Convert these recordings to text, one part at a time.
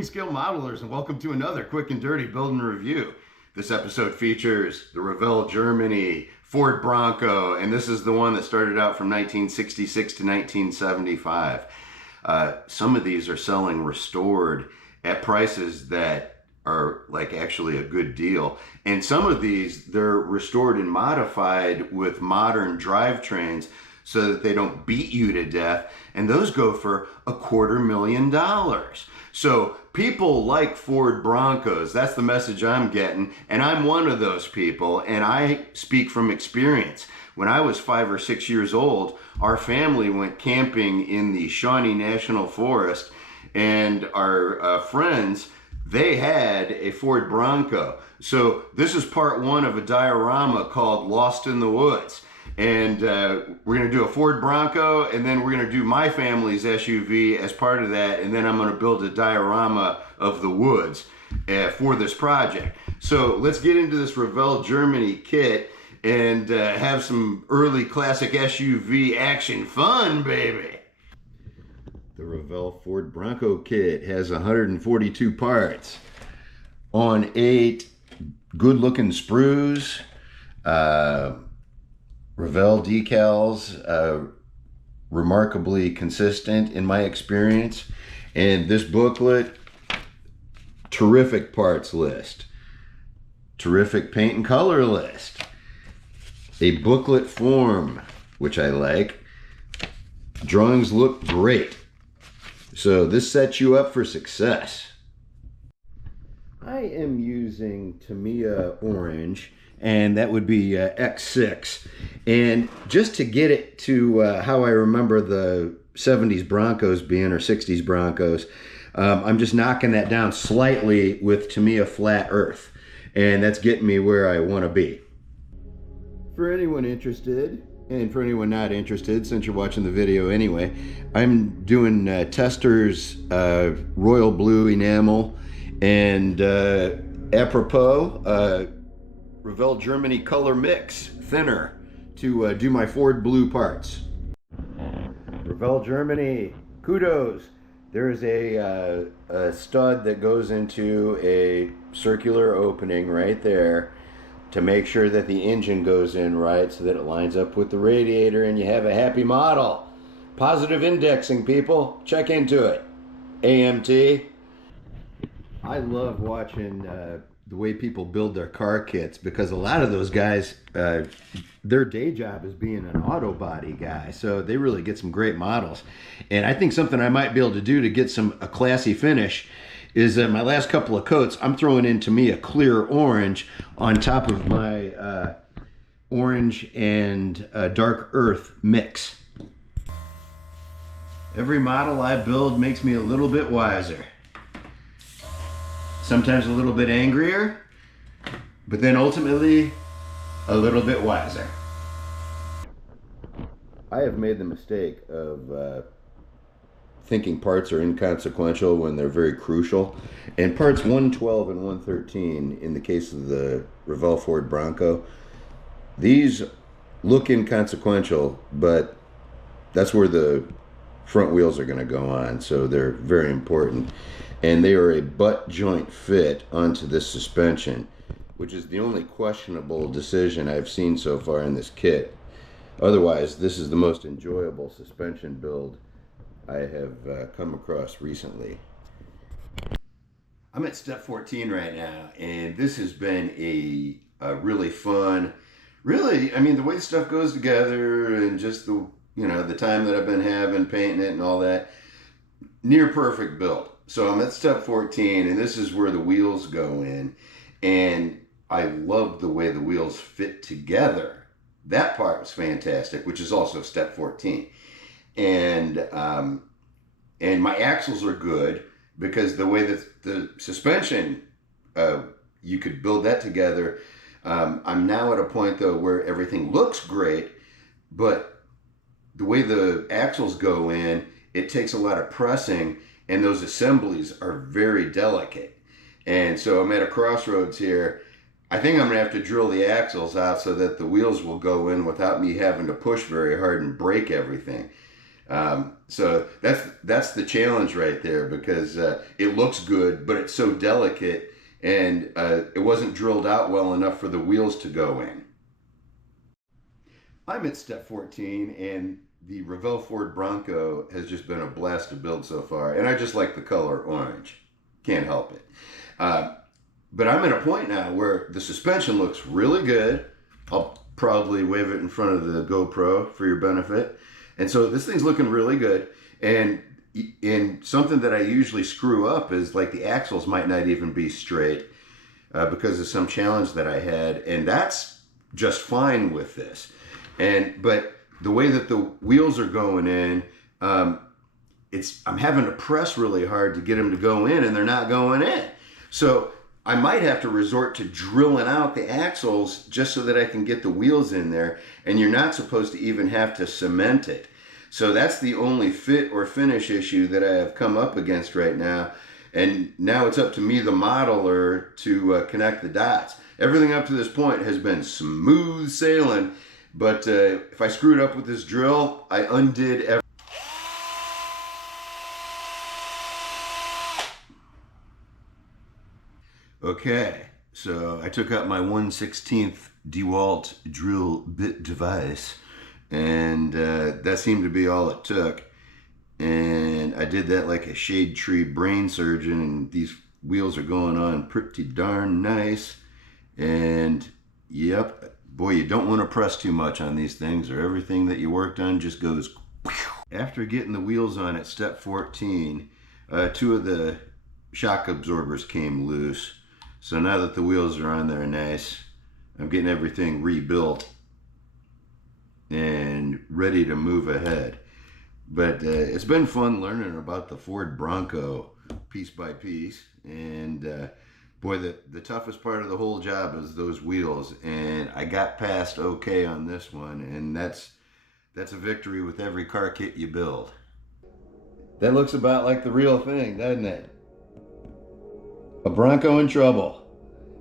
Greetings, scale modelers, and welcome to another quick and dirty build and review. This episode features the Revell Germany Ford Bronco, and this is the one that started out from 1966 to 1975. Some of these are selling restored at prices that are like actually a good deal, and some of these they're restored and modified with modern drivetrains so that they don't beat you to death, and those go for $250,000. So people like Ford Broncos. That's the message I'm getting, and I'm one of those people, and I speak from experience. When I was 5 or 6 years old, our family went camping in the Shawnee National Forest, and our friends, they had a Ford Bronco. So this is part one of a diorama called Lost in the Woods. And we're going to do a Ford Bronco, and then we're going to do my family's SUV as part of that, and then I'm going to build a diorama of the woods for this project. So let's get into this Revell Germany kit and have some early classic SUV action fun, baby. The Revell Ford Bronco kit has 142 parts on 8 good-looking sprues. Revell decals, remarkably consistent in my experience. And this booklet, terrific parts list, terrific paint and color list, a booklet form, which I like. Drawings look great. So this sets you up for success. I am using Tamiya Orange, and that would be X6. And just to get it to how I remember the 70s Broncos being, or 60s Broncos, I'm just knocking that down slightly with Tamiya Flat Earth. And that's getting me where I want to be. For anyone interested, and for anyone not interested, since you're watching the video anyway, I'm doing Tester's Royal Blue Enamel, and apropos, Revell Germany Color Mix Thinner to do my Ford Blue parts. Revell Germany, kudos. There is a stud that goes into a circular opening right there to make sure that the engine goes in right so that it lines up with the radiator and you have a happy model. Positive indexing, people. Check into it. AMT. I love watching the way people build their car kits, because a lot of those guys, their day job is being an auto body guy, so they really get some great models. And I think something I might be able to do to get a classy finish is my last couple of coats, I'm throwing in Tamiya Clear Orange on top of my orange and dark earth mix. Every model I build makes me a little bit wiser. Sometimes a little bit angrier, but then ultimately a little bit wiser. I have made the mistake of thinking parts are inconsequential when they're very crucial. And parts 112 and 113, in the case of the Revell Ford Bronco, these look inconsequential, but that's where the front wheels are going to go on, so they're very important. And they are a butt joint fit onto this suspension, which is the only questionable decision I've seen so far in this kit. Otherwise, this is the most enjoyable suspension build I have come across recently. I'm at step 14 right now, and this has been a really fun, I mean, the way stuff goes together and just the time that I've been having painting it and all that, near perfect build. So I'm at step 14, and this is where the wheels go in, and I love the way the wheels fit together. That part was fantastic, which is also step 14. And my axles are good, because the way that the suspension, you could build that together. I'm now at a point, though, where everything looks great, but the way the axles go in, it takes a lot of pressing, and those assemblies are very delicate. And so I'm at a crossroads here. I think I'm gonna have to drill the axles out so that the wheels will go in without me having to push very hard and break everything. So that's the challenge right there, because it looks good, but it's so delicate, and it wasn't drilled out well enough for the wheels to go in. I'm at step 14, and the Revell Ford Bronco has just been a blast to build so far, and I just like the color orange. Can't help it. But I'm at a point now where the suspension looks really good. I'll proudly wave it in front of the GoPro for your benefit. And so this thing's looking really good. And something that I usually screw up is like the axles might not even be straight because of some challenge that I had. And that's just fine with this. But the way that the wheels are going in, I'm having to press really hard to get them to go in, and they're not going in. So I might have to resort to drilling out the axles just so that I can get the wheels in there, and you're not supposed to even have to cement it. So that's the only fit or finish issue that I have come up against right now. And now it's up to me, the modeler, to connect the dots. Everything up to this point has been smooth sailing, but if I screwed up with this drill, I undid everything. Okay, so I took out my 1/16 DeWalt drill bit device, and that seemed to be all it took. And I did that like a shade tree brain surgeon, and these wheels are going on pretty darn nice. And yep, boy, you don't want to press too much on these things, or everything that you worked on just goes. After getting the wheels on at step 14, two of the shock absorbers came loose. So now that the wheels are on there nice, I'm getting everything rebuilt and ready to move ahead. But it's been fun learning about the Ford Bronco piece by piece. And boy, the toughest part of the whole job is those wheels. And I got past okay on this one. And that's a victory with every car kit you build. That looks about like the real thing, doesn't it? A Bronco in trouble.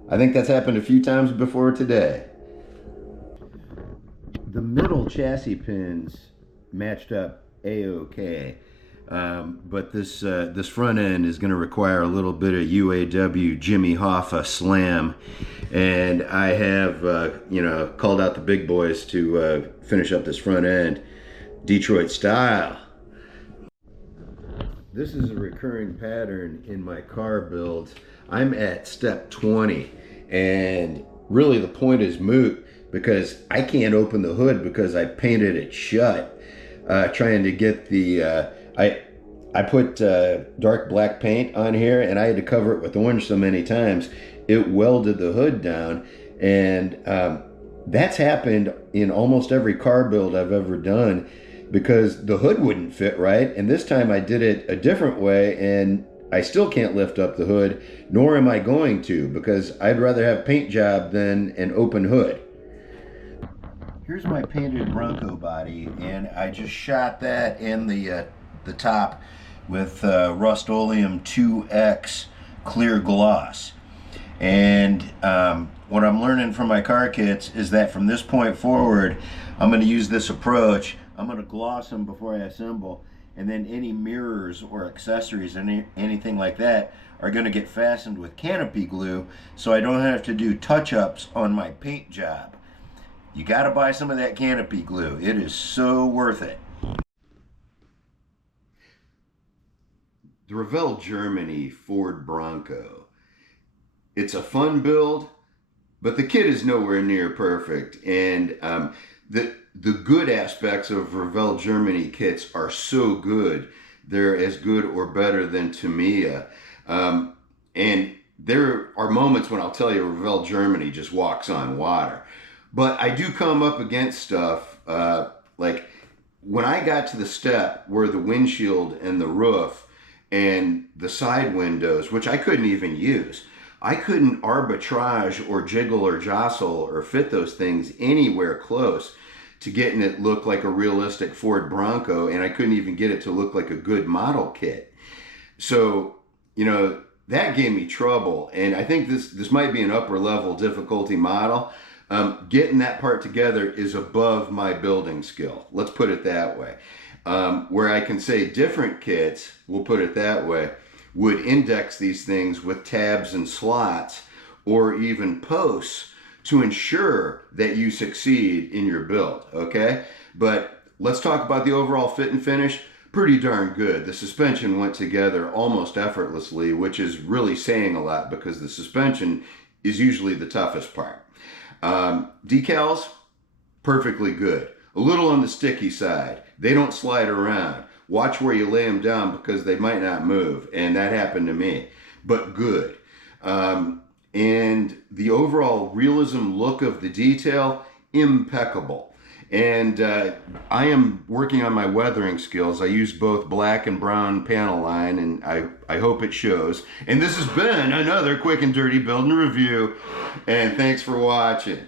I think that's happened a few times before today. The middle chassis pins matched up a-okay, but this front end is going to require a little bit of UAW Jimmy Hoffa slam, and I have called out the big boys to finish up this front end Detroit style. This is a recurring pattern in my car builds. I'm at step 20, and really the point is moot because I can't open the hood because I painted it shut, trying to get the, I put dark black paint on here, and I had to cover it with orange so many times, it welded the hood down. And that's happened in almost every car build I've ever done, because the hood wouldn't fit right. And this time I did it a different way, and I still can't lift up the hood, nor am I going to, because I'd rather have paint job than an open hood. Here's my painted Bronco body, and I just shot that in the top with Rust-Oleum 2X clear gloss. And what I'm learning from my car kits is that from this point forward, I'm going to use this approach. I'm going to gloss them before I assemble, and then any mirrors or accessories, anything like that, are going to get fastened with canopy glue, so I don't have to do touch-ups on my paint job. You got to buy some of that canopy glue. It is so worth it. The Revell Germany Ford Bronco. It's a fun build, but the kit is nowhere near perfect. And the good aspects of Revell Germany kits are so good. They're as good or better than Tamiya. And there are moments when I'll tell you Revell Germany just walks on water. But I do come up against stuff, like when I got to the step where the windshield and the roof and the side windows, which I couldn't even use, I couldn't arbitrage or jiggle or jostle or fit those things anywhere close to getting it look like a realistic Ford Bronco, and I couldn't even get it to look like a good model kit. So, that gave me trouble, and I think this might be an upper level difficulty model. Getting that part together is above my building skill. Let's put it that way. Where I can say different kits, we'll put it that way, would index these things with tabs and slots or even posts to ensure that you succeed in your build, okay? But let's talk about the overall fit and finish. Pretty darn good. The suspension went together almost effortlessly, which is really saying a lot because the suspension is usually the toughest part. Decals, perfectly good. A little on the sticky side. They don't slide around. Watch where you lay them down because they might not move, and that happened to me, but good. And the overall realism look of the detail, impeccable. And I am working on my weathering skills. I use both black and brown panel line, and I hope it shows. And this has been another quick and dirty build and review, and thanks for watching.